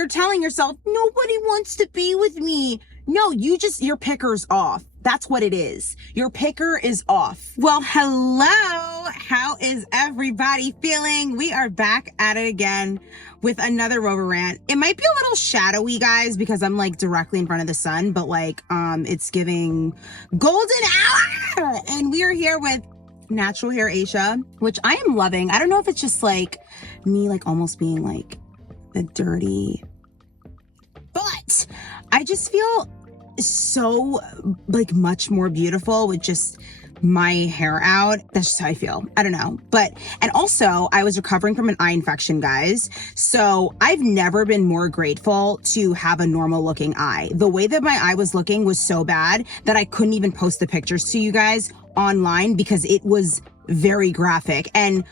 you're telling yourself, nobody wants to be with me. No, your picker's off. That's what it is. Your picker is off. Well, hello. How is everybody feeling? We are back at it again with another Rover rant. It might be a little shadowy, guys, because I'm like directly in front of the sun, but like, it's giving golden hour. And we are here with natural hair Asia, which I am loving. I don't know if it's just like me, like almost being like the dirty, but I just feel so like much more beautiful with just my hair out. That's just how I feel. I don't know. And also I was recovering from an eye infection, guys. So I've never been more grateful to have a normal looking eye. The way that my eye was looking was so bad that I couldn't even post the pictures to you guys online because it was very graphic. And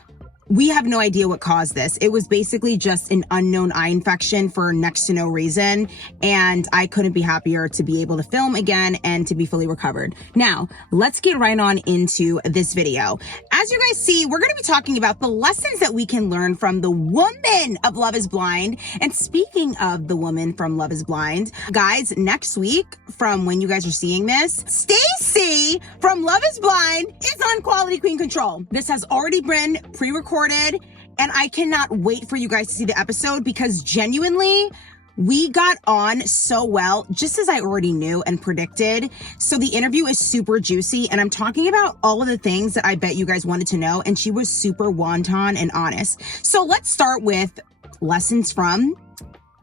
we have no idea what caused this. It was basically just an unknown eye infection for next to no reason. And I couldn't be happier to be able to film again and to be fully recovered. Now, let's get right on into this video. As you guys see, we're going to be talking about the lessons that we can learn from the woman of Love is Blind. And speaking of the woman from Love is Blind, guys, next week from when you guys are seeing this, Stacy from Love is Blind is on Quality Queen Control. This has already been pre-recorded. And I cannot wait for you guys to see the episode because genuinely we got on so well, just as I already knew and predicted. So the interview is super juicy and I'm talking about all of the things that I bet you guys wanted to know. And she was super wonton and honest. So let's start with lessons from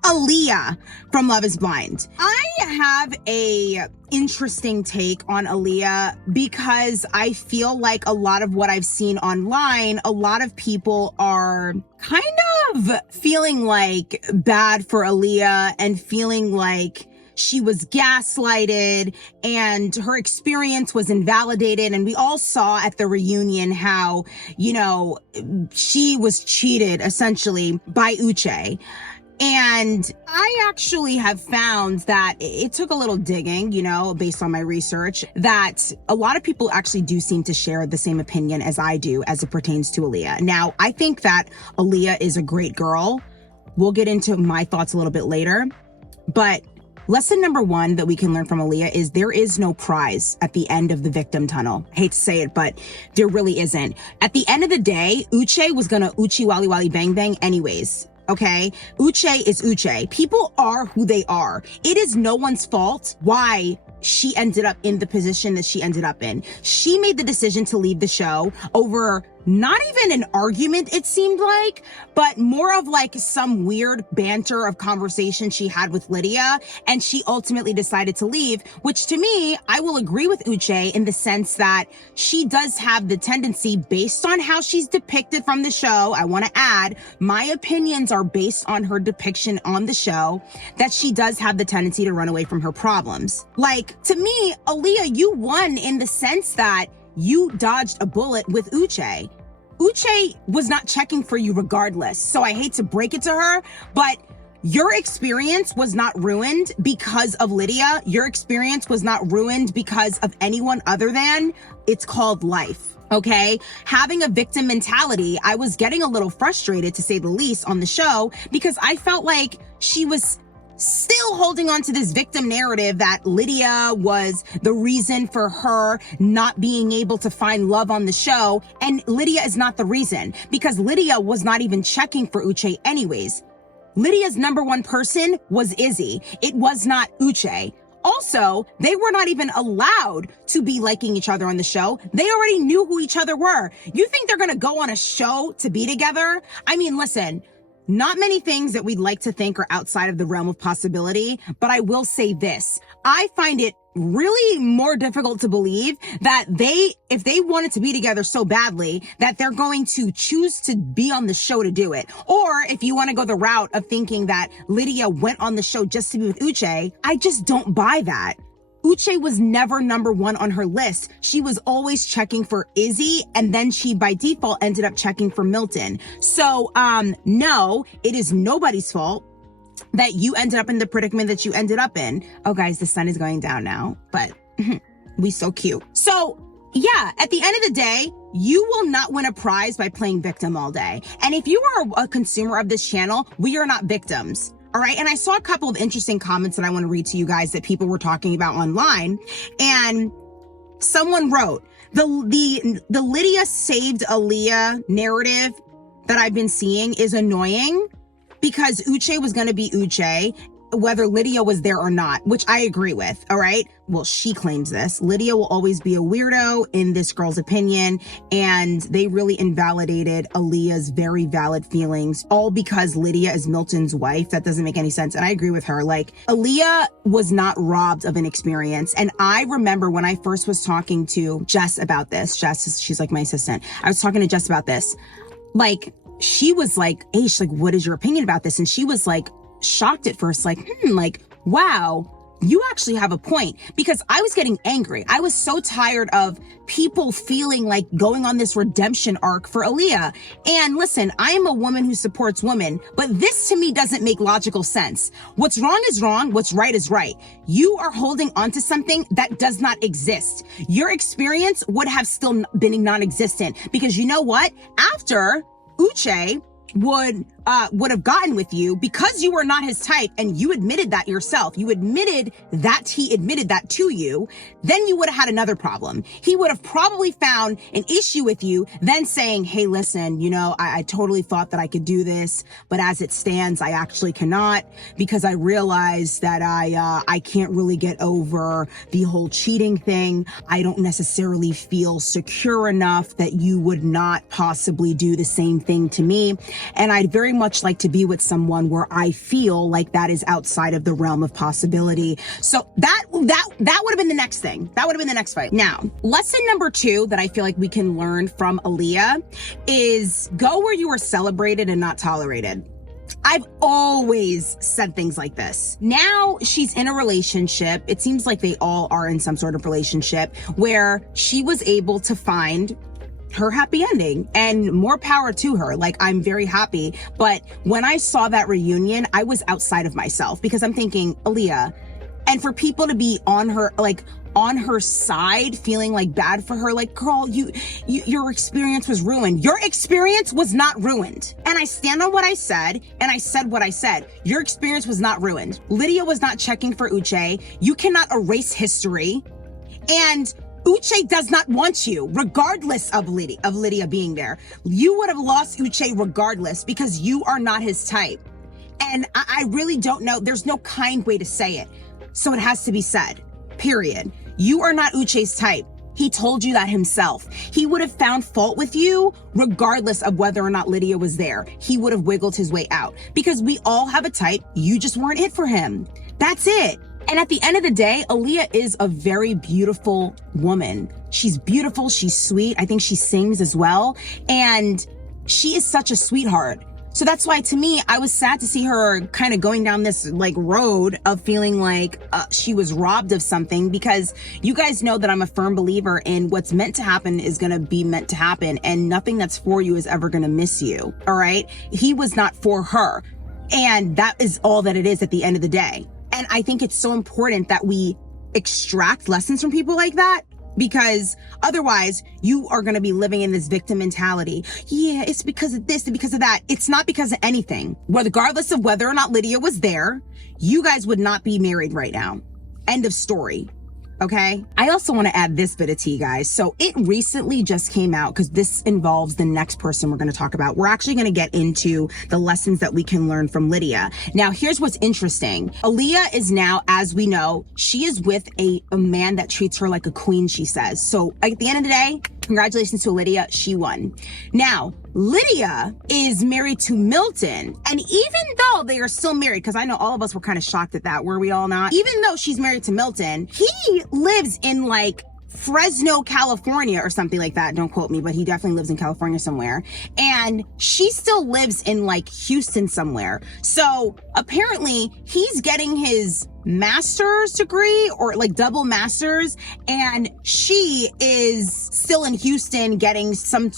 Aaliyah from Love is Blind. I have a interesting take on Aaliyah because I feel like a lot of what I've seen online, a lot of people are kind of feeling like bad for Aaliyah and feeling like she was gaslighted and her experience was invalidated. And we all saw at the reunion how, you know, she was cheated essentially by Uche. And I actually have found that it took a little digging, you know, based on my research, that a lot of people actually do seem to share the same opinion as I do as it pertains to Aaliyah. Now, I think that Aaliyah is a great girl. We'll get into my thoughts a little bit later. But lesson number one that we can learn from Aaliyah is there is no prize at the end of the victim tunnel. I hate to say it, but there really isn't. At the end of the day, Uche was gonna Uchi Wally Wally Bang Bang anyways. Okay, Uche is Uche. People are who they are. It is no one's fault why she ended up in the position that she ended up in. She made the decision to leave the show over not even an argument, it seemed like, but more of like some weird banter of conversation she had with Lydia. And she ultimately decided to leave, which to me, I will agree with Uche in the sense that she does have the tendency based on how she's depicted from the show. I want to add, my opinions are based on her depiction on the show, that she does have the tendency to run away from her problems. Like, to me, Aaliyah, you won in the sense that you dodged a bullet with Uche. Uche was not checking for you regardless. So I hate to break it to her, but your experience was not ruined because of Lydia. Your experience was not ruined because of anyone other than, it's called life. Okay, having a victim mentality, I was getting a little frustrated to say the least on the show because I felt like she was still holding on to this victim narrative that Lydia was the reason for her not being able to find love on the show. And Lydia is not the reason because Lydia was not even checking for Uche anyways. Lydia's number one person was Izzy. It was not Uche. Also, they were not even allowed to be liking each other on the show. They already knew who each other were. You think they're gonna go on a show to be together? I mean, listen, not many things that we'd like to think are outside of the realm of possibility, but I will say this. I find it really more difficult to believe that if they wanted to be together so badly, that they're going to choose to be on the show to do it. Or if you want to go the route of thinking that Lydia went on the show just to be with Uche, I just don't buy that. Uche was never number one on her list. She was always checking for Izzy, and then she by default ended up checking for Milton. So, no, it is nobody's fault that you ended up in the predicament that you ended up in. Oh guys, the sun is going down now, but we so cute. So yeah, at the end of the day, you will not win a prize by playing victim all day. And if you are a consumer of this channel, we are not victims. All right. And I saw a couple of interesting comments that I want to read to you guys that people were talking about online. And someone wrote, the Lydia saved Aaliyah narrative that I've been seeing is annoying because Uche was going to be Uche, whether Lydia was there or not, which I agree with. All right. Well, she claims this. Lydia will always be a weirdo in this girl's opinion. And they really invalidated Aaliyah's very valid feelings, all because Lydia is Milton's wife. That doesn't make any sense. And I agree with her. Like, Aaliyah was not robbed of an experience. And I remember when I first was talking to Jess about this, she's like my assistant. I was talking to Jess about this. Like, she was like, hey, she's like, what is your opinion about this? And she was like, shocked at first, like, like, wow, you actually have a point. Because I was getting angry. I was so tired of people feeling like going on this redemption arc for Aaliyah. And listen, I am a woman who supports women, but this to me doesn't make logical sense. What's wrong is wrong. What's right is right. You are holding onto something that does not exist. Your experience would have still been non-existent because you know what? After Uche would have gotten with you because you were not his type and you admitted that yourself. You admitted that he admitted that to you. Then you would have had another problem. He would have probably found an issue with you, then saying, hey, listen, you know, I totally thought that I could do this, but as it stands, I actually cannot because I realized that I can't really get over the whole cheating thing. I don't necessarily feel secure enough that you would not possibly do the same thing to me. And I'd very much like to be with someone where I feel like that is outside of the realm of possibility. So that would have been the next thing. That would have been the next fight. Now, lesson number 2 that I feel like we can learn from Aaliyah is go where you are celebrated and not tolerated. I've always said things like this. Now she's in a relationship. It seems like they all are in some sort of relationship where she was able to find her happy ending, and more power to her. Like, I'm very happy. But when I saw that reunion, I was outside of myself because I'm thinking, Aaliyah, and for people to be on her, like on her side, feeling like bad for her, like, girl, your experience was ruined. Your experience was not ruined. And I stand on what I said, and I said what I said. Your experience was not ruined. Lydia was not checking for Uche. You cannot erase history. And Uche does not want you, regardless of Lydia being there. You would have lost Uche regardless because you are not his type. And I really don't know. There's no kind way to say it. So it has to be said, period. You are not Uche's type. He told you that himself. He would have found fault with you regardless of whether or not Lydia was there. He would have wiggled his way out because we all have a type. You just weren't it for him. That's it. And at the end of the day, Aaliyah is a very beautiful woman. She's beautiful. She's sweet. I think she sings as well. And she is such a sweetheart. So that's why, to me, I was sad to see her kind of going down this like road of feeling like she was robbed of something, because you guys know that I'm a firm believer in what's meant to happen is going to be meant to happen, and nothing that's for you is ever going to miss you. All right. He was not for her. And that is all that it is at the end of the day. And I think it's so important that we extract lessons from people like that, because otherwise you are going to be living in this victim mentality. Yeah, it's because of this and because of that. It's not because of anything. Regardless of whether or not Lydia was there, you guys would not be married right now. End of story. Okay. I also want to add this bit of tea, guys. So it recently just came out, because this involves the next person we're going to talk about. We're actually going to get into the lessons that we can learn from Lydia. Now, here's what's interesting. Aaliyah is now, as we know, she is with a man that treats her like a queen, she says. So at the end of the day, congratulations to Lydia. She won. Now, Lydia is married to Milton. And even though they are still married, because I know all of us were kind of shocked at that, were we all not? Even though she's married to Milton, he lives in like Fresno, California or something like that. Don't quote me, but he definitely lives in California somewhere. And she still lives in like Houston somewhere. So apparently he's getting his master's degree or like double master's, and she is still in Houston getting some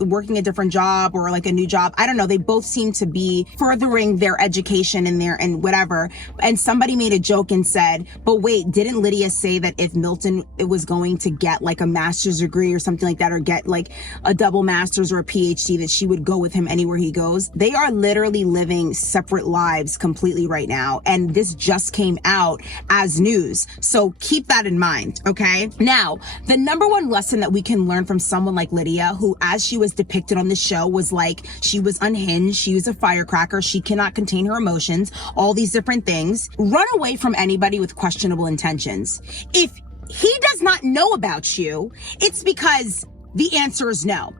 working a different job or like a new job. I don't know. They both seem to be furthering their education and whatever. And somebody made a joke and said, but wait, didn't Lydia say that if Milton was going to get like a master's degree or something like that, or get like a double master's or a PhD, that she would go with him anywhere he goes? They are literally living separate lives completely right now. And this just came out as news. So keep that in mind, okay? Now, the number one lesson that we can learn from someone like Lydia, who, as she was depicted on the show, was like, she was unhinged, she was a firecracker, she cannot contain her emotions, all these different things. Run away from anybody with questionable intentions. If he does not know about you, it's because the answer is no.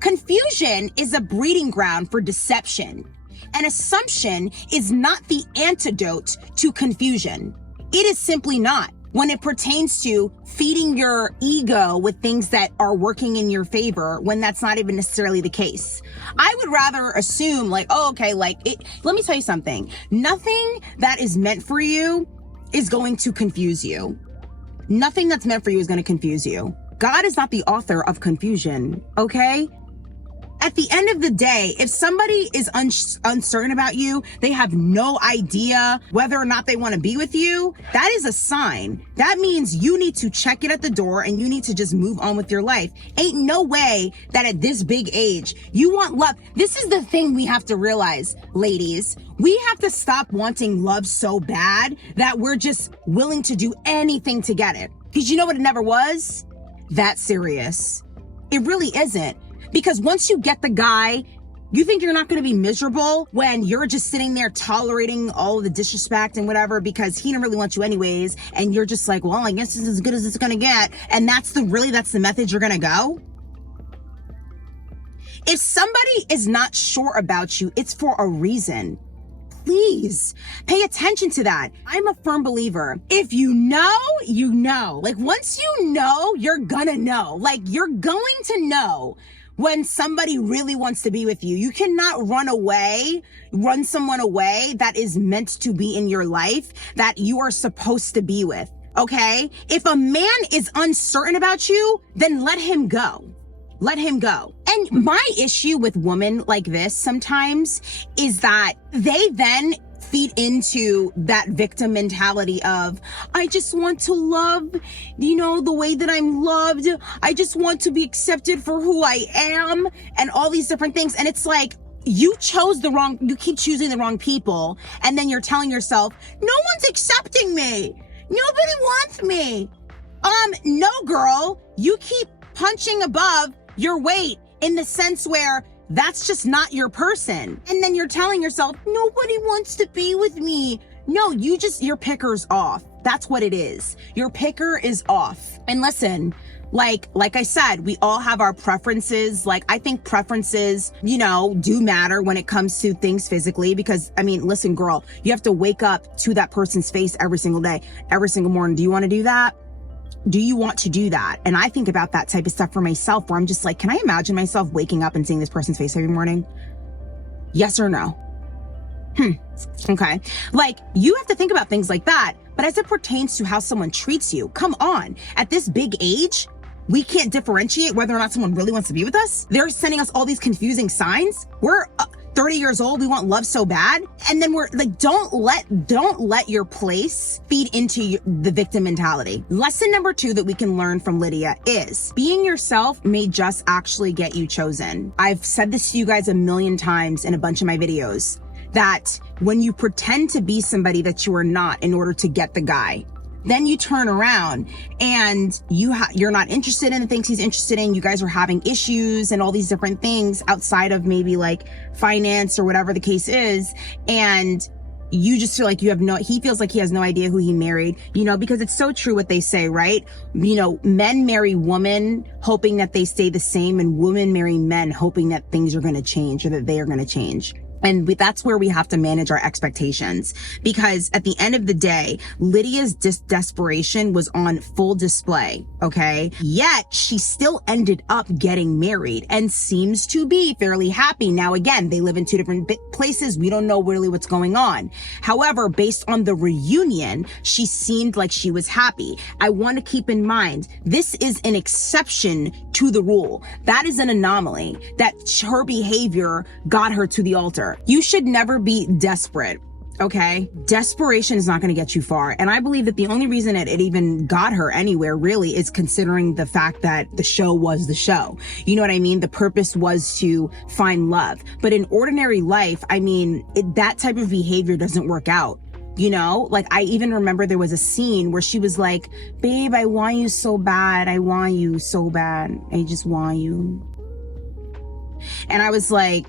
Confusion is a breeding ground for deception. An assumption is not the antidote to confusion. It is simply not. When it pertains to feeding your ego with things that are working in your favor, when that's not even necessarily the case. I would rather assume like, oh, okay, like let me tell you something. Nothing that is meant for you is going to confuse you. Nothing that's meant for you is going to confuse you. God is not the author of confusion, okay? At the end of the day, if somebody is uncertain about you, they have no idea whether or not they want to be with you, that is a sign. That means you need to check it at the door and you need to just move on with your life. Ain't no way that at this big age, you want love. This is the thing we have to realize, ladies. We have to stop wanting love so bad that we're just willing to do anything to get it. Because you know what it never was? That serious. It really isn't. Because once you get the guy, you think you're not going to be miserable when you're just sitting there tolerating all of the disrespect and whatever because he didn't really want you anyways. And you're just like, well, I guess this is as good as it's going to get. And that's the method you're going to go. If somebody is not sure about you, it's for a reason. Please pay attention to that. I'm a firm believer. If you know, you know. Like once you know, you're gonna know. Like you're going to know when somebody really wants to be with you. You cannot run someone away that is meant to be in your life, that you are supposed to be with, okay? If a man is uncertain about you, then let him go. Let him go. And my issue with women like this sometimes is that they then feed into that victim mentality of, I just want to love, the way that I'm loved. I just want to be accepted for who I am and all these different things. And it's like, you keep choosing the wrong people. And then you're telling yourself, no one's accepting me. Nobody wants me. No, girl, you keep punching above your weight in the sense where that's just not your person. And then you're telling yourself, nobody wants to be with me. No, your picker's off. That's what it is. Your picker is off. And listen, like I said, we all have our preferences. Like I think preferences, do matter when it comes to things physically, because listen, girl, you have to wake up to that person's face every single day, every single morning. Do you want to do that? Do you want to do that? And I think about that type of stuff for myself where I'm just like, can I imagine myself waking up and seeing this person's face every morning? Yes or no? Okay. Like you have to think about things like that. But as it pertains to how someone treats you, come on. At this big age, we can't differentiate whether or not someone really wants to be with us. They're sending us all these confusing signs. We're 30 years old. We want love so bad. And then we're like, don't let your place feed into the victim mentality. Lesson number 2 that we can learn from Lydia is being yourself may just actually get you chosen. I've said this to you guys a million times in a bunch of my videos, that when you pretend to be somebody that you are not in order to get the guy, then you turn around and you're not interested in the things he's interested in. You guys are having issues and all these different things outside of maybe like finance or whatever the case is. And you just feel like he feels like he has no idea who he married, because it's so true what they say, right? Men marry women hoping that they stay the same, and women marry men hoping that things are going to change or that they are going to change. And that's where we have to manage our expectations, because at the end of the day, Lydia's desperation was on full display, okay? Yet she still ended up getting married and seems to be fairly happy. Now, again, they live in two different places. We don't know really what's going on. However, based on the reunion, she seemed like she was happy. I want to keep in mind, this is an exception to the rule. That is an anomaly, that her behavior got her to the altar. You should never be desperate, okay? Desperation is not going to get you far. And I believe that the only reason it even got her anywhere really is considering the fact that the show was the show. You know what I mean? The purpose was to find love. But in ordinary life, I mean, that type of behavior doesn't work out. You know, like I even remember there was a scene where she was like, babe, I want you so bad. I want you so bad. I just want you. And I was like,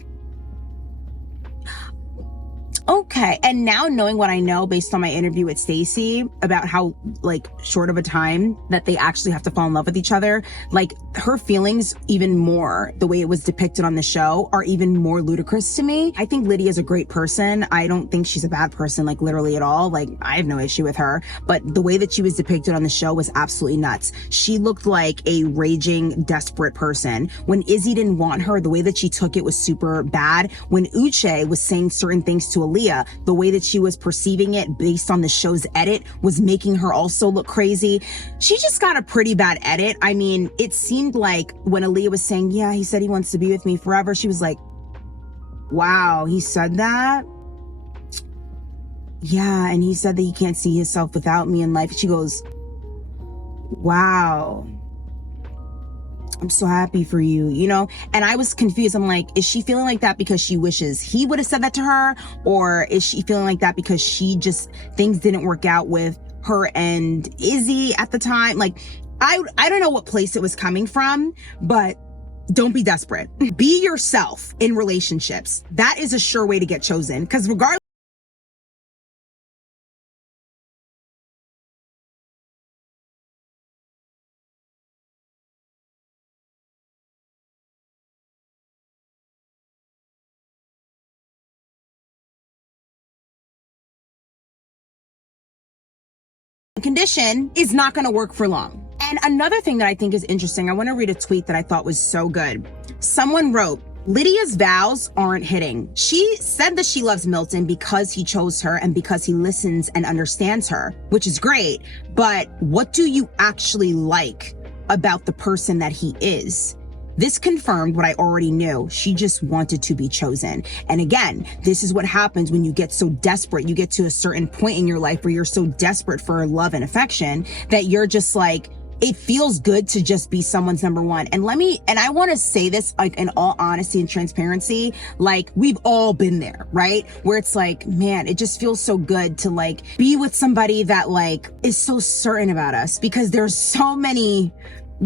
okay. And now knowing what I know based on my interview with Stacy about how like short of a time that they actually have to fall in love with each other, like her feelings even more, the way it was depicted on the show, are even more ludicrous to me. I think Lydia is a great person. I don't think she's a bad person, like literally at all. Like I have no issue with her, but the way that she was depicted on the show was absolutely nuts. She looked like a raging, desperate person. When Izzy didn't want her, the way that she took it was super bad. When Uche was saying certain things to Aaliyah, the way that she was perceiving it based on the show's edit was making her also look crazy. She just got a pretty bad edit. I mean, it seemed like when Aaliyah was saying, yeah, he said he wants to be with me forever, she was like, wow, he said that? Yeah, and he said that he can't see himself without me in life. She goes, wow, I'm so happy for you, you know? And I was confused. I'm like, is she feeling like that because she wishes he would have said that to her? Or is she feeling like that because she just, things didn't work out with her and Izzy at the time? Like, I don't know what place it was coming from, but don't be desperate. Be yourself in relationships. That is a sure way to get chosen. Because regardless, condition is not going to work for long. And another thing that I think is interesting, I want to read a tweet that I thought was so good. Someone wrote, Lydia's vows aren't hitting. She said that she loves Milton because he chose her and because he listens and understands her, which is great. But what do you actually like about the person that he is? This confirmed what I already knew. She just wanted to be chosen. And again, this is what happens when you get so desperate. You get to a certain point in your life where you're so desperate for love and affection that you're just like, it feels good to just be someone's number one. And I want to say this like in all honesty and transparency, like we've all been there, right? Where it's like, man, it just feels so good to like be with somebody that like is so certain about us, because there's so many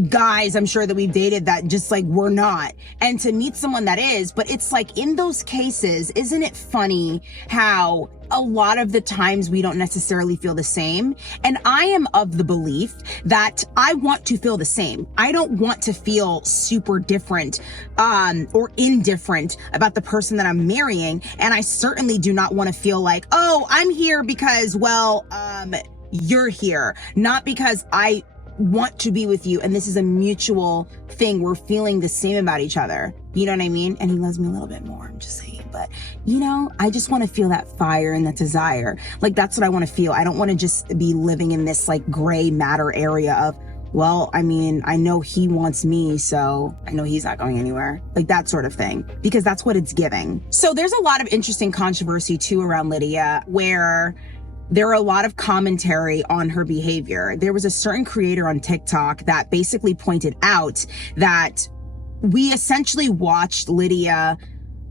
guys I'm sure that we've dated that just like we're not, and to meet someone that is. But it's like in those cases, isn't it funny how a lot of the times we don't necessarily feel the same? And I am of the belief that I want to feel the same. I don't want to feel super different or indifferent about the person that I'm marrying. And I certainly do not want to feel like, oh, I'm here because, well, you're here, not because I want to be with you and this is a mutual thing. We're feeling the same about each other. You know what I mean? And he loves me a little bit more, I'm just saying. But you know, I just want to feel that fire and that desire. Like that's what I want to feel. I don't want to just be living in this like gray matter area of, well, I mean, I know he wants me, so I know he's not going anywhere. Like that sort of thing, because that's what it's giving. So there's a lot of interesting controversy too around Lydia, where there are a lot of commentary on her behavior. There was a certain creator on TikTok that basically pointed out that we essentially watched Lydia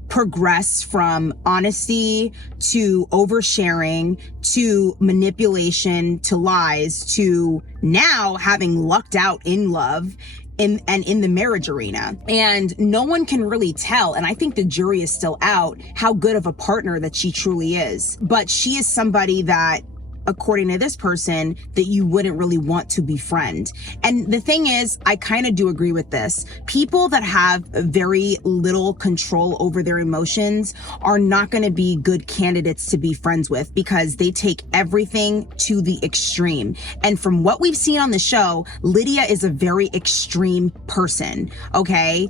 progress from honesty to oversharing to manipulation to lies to now having lucked out in love in the marriage arena. And no one can really tell, and I think the jury is still out, how good of a partner that she truly is. But she is somebody that according to this person, that you wouldn't really want to befriend. And the thing is, I kind of do agree with this. People that have very little control over their emotions are not going to be good candidates to be friends with, because they take everything to the extreme. And from what we've seen on the show, Lydia is a very extreme person, okay?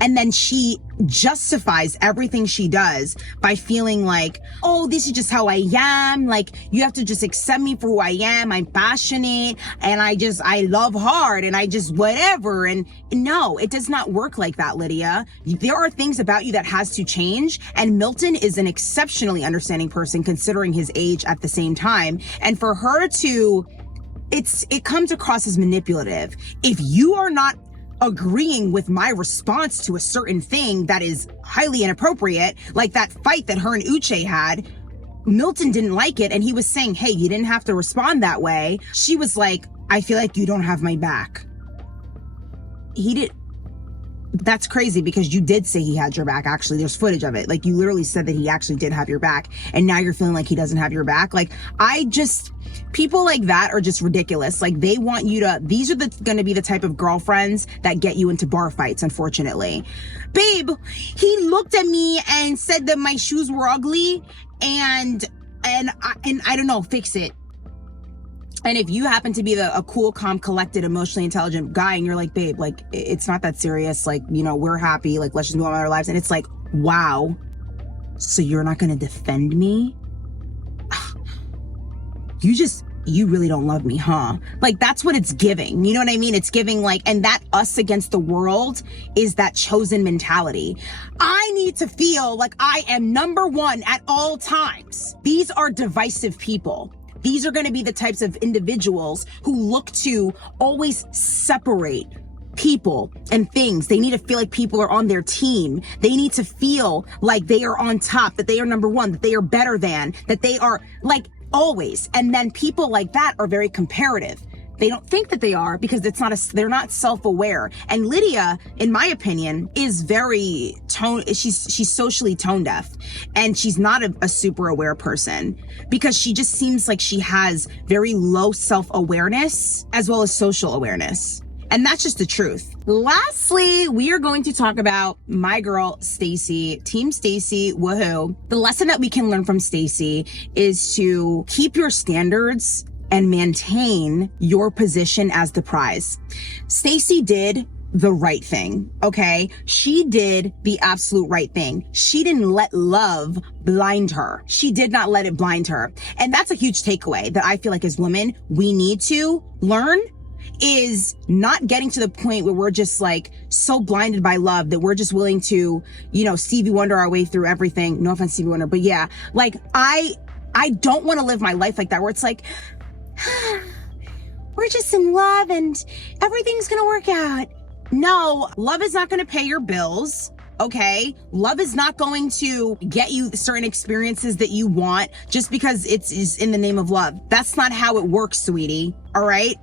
And then she justifies everything she does by feeling like, oh, this is just how I am. Like, you have to just accept me for who I am. I'm passionate and I love hard and I just whatever. And no, it does not work like that, Lydia. There are things about you that has to change. And Milton is an exceptionally understanding person considering his age at the same time. And for her to, it comes across as manipulative. If you are not agreeing with my response to a certain thing that is highly inappropriate, like that fight that her and Uche had, Milton didn't like it and he was saying, hey, you didn't have to respond that way. She was like, I feel like you don't have my back. That's crazy, because you did say he had your back. Actually, there's footage of it. Like, you literally said that he actually did have your back, and now you're feeling like he doesn't have your back. Like, people like that are just ridiculous. Like, they want you to, these are going to be the type of girlfriends that get you into bar fights, unfortunately. Babe, he looked at me and said that my shoes were ugly, and I don't know, fix it. And if you happen to be a cool, calm, collected, emotionally intelligent guy, and you're like, babe, like, it's not that serious. Like, you know, we're happy. Like, let's just move on with our lives. And it's like, wow. So you're not going to defend me? You really don't love me, huh? Like, that's what it's giving. You know what I mean? It's giving like, and that us against the world is that chosen mentality. I need to feel like I am number one at all times. These are divisive people. These are going to be the types of individuals who look to always separate people and things. They need to feel like people are on their team. They need to feel like they are on top, that they are number one, that they are better than, that they are like always. And then people like that are very comparative. They don't think that they are, because they're not self-aware. And Lydia, in my opinion, is very she's socially tone deaf, and she's not a super aware person, because she just seems like she has very low self-awareness as well as social awareness. And that's just the truth. Lastly, we are going to talk about my girl, Stacy, Team Stacy, woohoo. The lesson that we can learn from Stacy is to keep your standards and maintain your position as the prize. Stacy did the right thing, okay? She did the absolute right thing. She didn't let love blind her. She did not let it blind her. And that's a huge takeaway that I feel like as women, we need to learn, is not getting to the point where we're just like so blinded by love that we're just willing to, you know, Stevie Wonder our way through everything. No offense, Stevie Wonder, but yeah, like I don't want to live my life like that, where it's like, we're just in love and everything's gonna work out. No, love is not gonna pay your bills, okay? Love is not going to get you certain experiences that you want just because it's in the name of love. That's not how it works, sweetie, all right?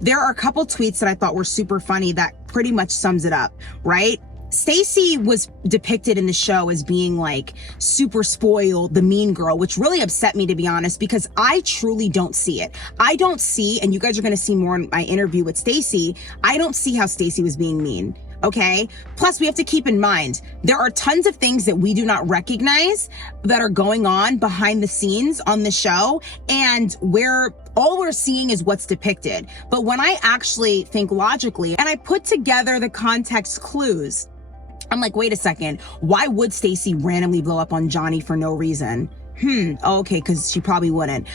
There are a couple tweets that I thought were super funny that pretty much sums it up, right? Stacy was depicted in the show as being like super spoiled, the mean girl, which really upset me, to be honest, because I truly don't see it. I don't see, and you guys are going to see more in my interview with Stacy, I don't see how Stacy was being mean. Okay. Plus, we have to keep in mind, there are tons of things that we do not recognize that are going on behind the scenes on the show, and all we're seeing is what's depicted. But when I actually think logically and I put together the context clues, I'm like, wait a second, why would Stacy randomly blow up on Johnny for no reason? Okay, because she probably wouldn't.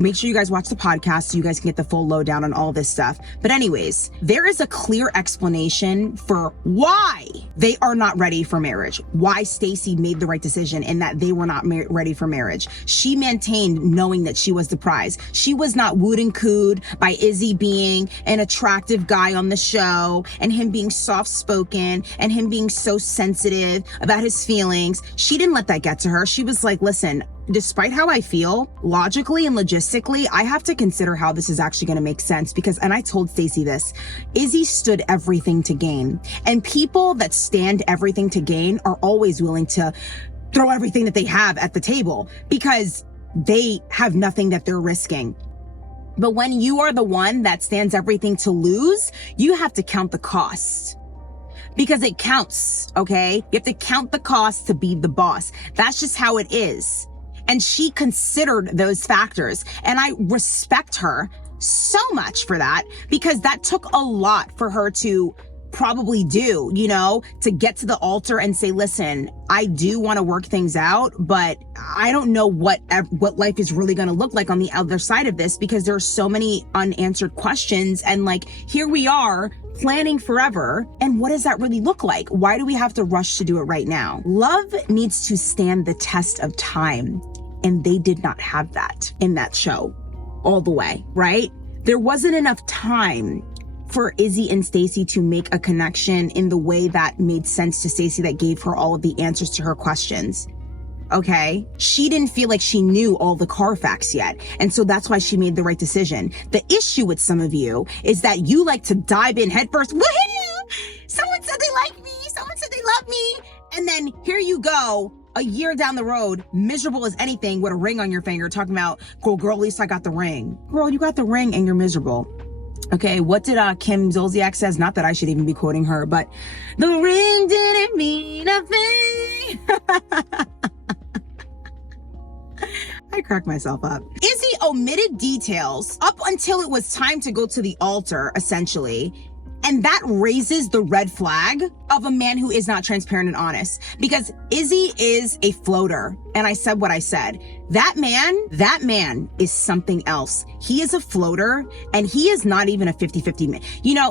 Make sure you guys watch the podcast so you guys can get the full lowdown on all this stuff. But anyways, there is a clear explanation for why they are not ready for marriage, why Stacy made the right decision and that they were not ready for marriage. She maintained knowing that she was the prize. She was not wooed and cooed by Izzy being an attractive guy on the show and him being soft-spoken and him being so sensitive about his feelings. She didn't let that get to her. She was like, listen, despite how I feel, logically and logistically, I have to consider how this is actually going to make sense because, and I told Stacy this, Izzy stood everything to gain. And people that stand everything to gain are always willing to throw everything that they have at the table because they have nothing that they're risking. But when you are the one that stands everything to lose, you have to count the costs. Because it counts, okay? You have to count the cost to be the boss. That's just how it is. And she considered those factors. And I respect her so much for that, because that took a lot for her to probably do, to get to the altar and say, listen, I do want to work things out, but I don't know what life is really going to look like on the other side of this, because there are so many unanswered questions. And here we are planning forever. And what does that really look like? Why do we have to rush to do it right now? Love needs to stand the test of time. And they did not have that in that show all the way, right? There wasn't enough time for Izzy and Stacy to make a connection in the way that made sense to Stacy, that gave her all of the answers to her questions. Okay? She didn't feel like she knew all the Carfax yet. And so that's why she made the right decision. The issue with some of you is that you like to dive in headfirst. Woohoo! Someone said they like me. Someone said they love me. And then here you go, a year down the road, miserable as anything with a ring on your finger, talking about, girl, at least I got the ring. Girl, you got the ring and you're miserable. Okay, what did Kim Zolciak says? Not that I should even be quoting her, but the ring didn't mean a thing. I cracked myself up. Izzy omitted details up until it was time to go to the altar, essentially. And that raises the red flag of a man who is not transparent and honest, because Izzy is a floater. And I said what I said. That man is something else. He is a floater, and he is not even a 50-50 man.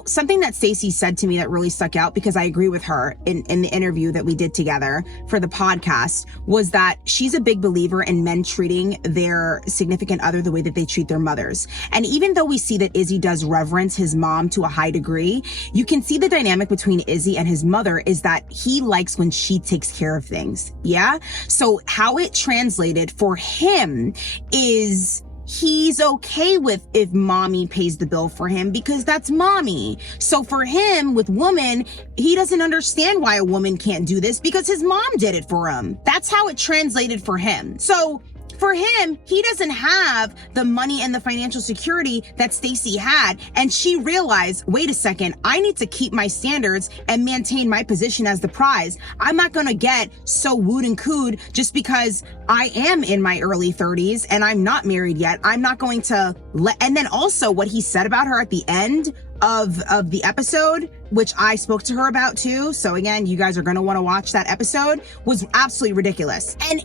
Something that Stacy said to me that really stuck out, because I agree with her in the interview that we did together for the podcast, was that she's a big believer in men treating their significant other the way that they treat their mothers. And even though we see that Izzy does reverence his mom to a high degree, you can see the dynamic between Izzy and his mother is that he likes when she takes care of things. Yeah. So how it translated for him is he's okay with if mommy pays the bill for him, because that's mommy. So for him with woman, he doesn't understand why a woman can't do this, because his mom did it for him. That's how it translated for him. So for him, he doesn't have the money and the financial security that Stacy had. And she realized, wait a second, I need to keep my standards and maintain my position as the prize. I'm not going to get so wooed and cooed just because I am in my early 30s and I'm not married yet. I'm not going to and then also what he said about her at the end of the episode, which I spoke to her about too. So again, you guys are going to want to watch that episode, was absolutely ridiculous. And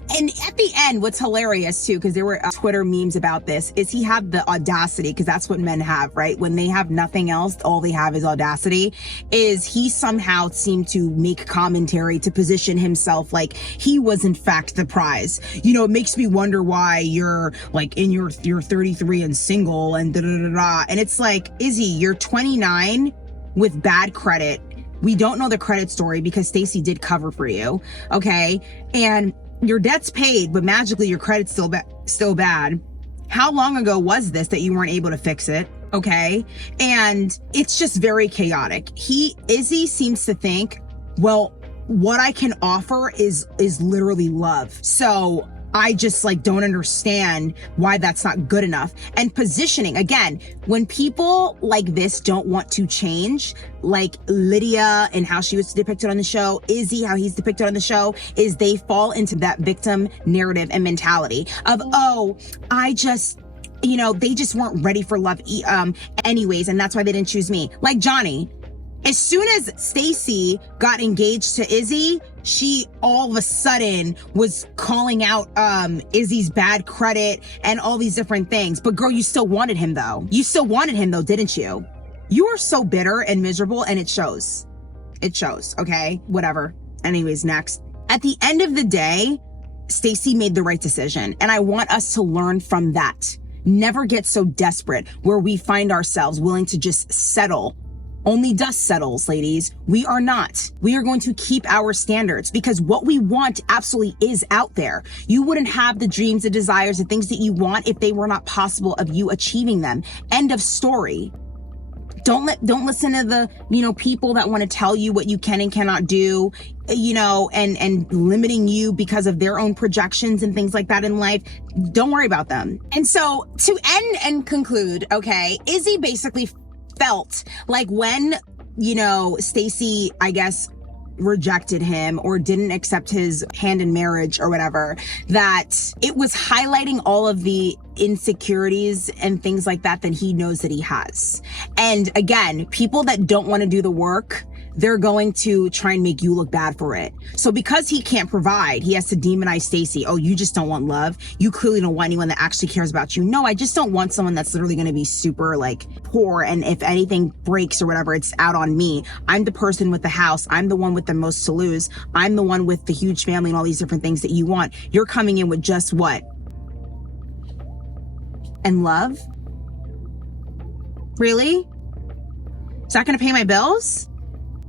at the end, what's hilarious too, because there were Twitter memes about this, is he had the audacity, because that's what men have, right? When they have nothing else, all they have is audacity, is he somehow seemed to make commentary to position himself like he was in fact the prize. It makes me wonder why you're you're 33 and single and da-da-da-da. And it's like, Izzy, you're 29 with bad credit. We don't know the credit story because Stacy did cover for you. Okay. And your debt's paid, but magically your credit's still bad. How long ago was this that you weren't able to fix it? Okay. And it's just very chaotic. Izzy seems to think, well, what I can offer is literally love. So I just don't understand why that's not good enough. And positioning, again, when people like this don't want to change, like Lydia and how she was depicted on the show, Izzy, how he's depicted on the show, is they fall into that victim narrative and mentality of, they just weren't ready for love anyways, and that's why they didn't choose me. Like Johnny. As soon as Stacy got engaged to Izzy, she all of a sudden was calling out Izzy's bad credit and all these different things. But girl, you still wanted him though. You still wanted him though, didn't you? You are so bitter and miserable, and it shows. It shows, okay? Whatever. Anyways, next. At the end of the day, Stacy made the right decision, and I want us to learn from that. Never get so desperate where we find ourselves willing to just settle. Only dust settles, ladies. We are not. We are going to keep our standards, because what we want absolutely is out there. You wouldn't have the dreams, the desires, the things that you want if they were not possible of you achieving them. End of story. Don't listen to the, people that want to tell you what you can and cannot do, and limiting you because of their own projections and things like that in life. Don't worry about them. And so to end and conclude, okay, Izzy basically felt like when, Stacy, I guess, rejected him or didn't accept his hand in marriage or whatever, that it was highlighting all of the insecurities and things like that he knows that he has. And again, people that don't want to do the work, they're going to try and make you look bad for it. So because he can't provide, he has to demonize Stacy. Oh, you just don't want love. You clearly don't want anyone that actually cares about you. No, I just don't want someone that's literally going to be super poor. And if anything breaks or whatever, it's out on me. I'm the person with the house. I'm the one with the most to lose. I'm the one with the huge family and all these different things that you want. You're coming in with just what? And love? Really? Is that going to pay my bills?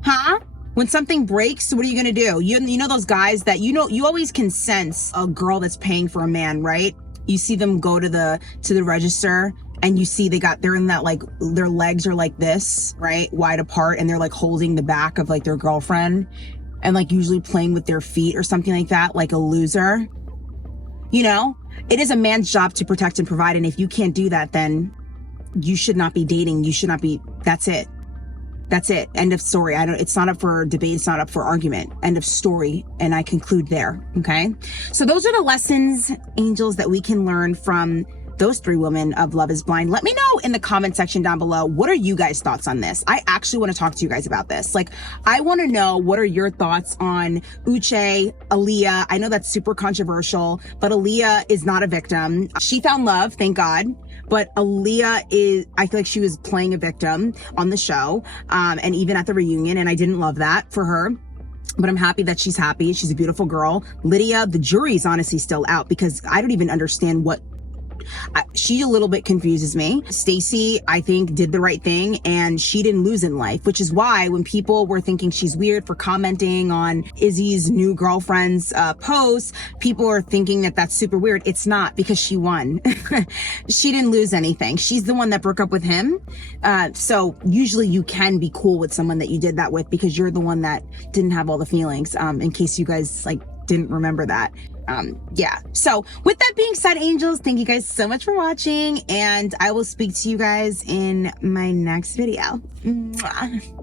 Huh? When something breaks, what are you going to do? You know those guys that, you always can sense a girl that's paying for a man, right? You see them go to the register and you see they're in that, their legs are like this, right? Wide apart. And they're holding the back of their girlfriend and usually playing with their feet or something like that, like a loser. It is a man's job to protect and provide. And if you can't do that, then you should not be dating. You should not be, that's it. That's it. End of story. It's not up for debate. It's not up for argument. End of story. And I conclude there. Okay. So those are the lessons, angels, that we can learn from those three women of Love is Blind. Let me know in the comment section down below. What are you guys' thoughts on this? I actually want to talk to you guys about this. I want to know, what are your thoughts on Uche, Aaliyah? I know that's super controversial, but Aaliyah is not a victim. She found love, thank God. But Aaliyah I feel like she was playing a victim on the show, and even at the reunion. And I didn't love that for her. But I'm happy that she's happy. She's a beautiful girl. Lydia, the jury's honestly still out because I don't even understand she a little bit confuses me. Stacy, I think, did the right thing and she didn't lose in life, which is why when people were thinking she's weird for commenting on Izzy's new girlfriend's post, people are thinking that that's super weird. It's not, because she won. She didn't lose anything. She's the one that broke up with him. So usually you can be cool with someone that you did that with because you're the one that didn't have all the feelings, in case you guys didn't remember that. Yeah. So with that being said, angels, thank you guys so much for watching, and I will speak to you guys in my next video. Mwah.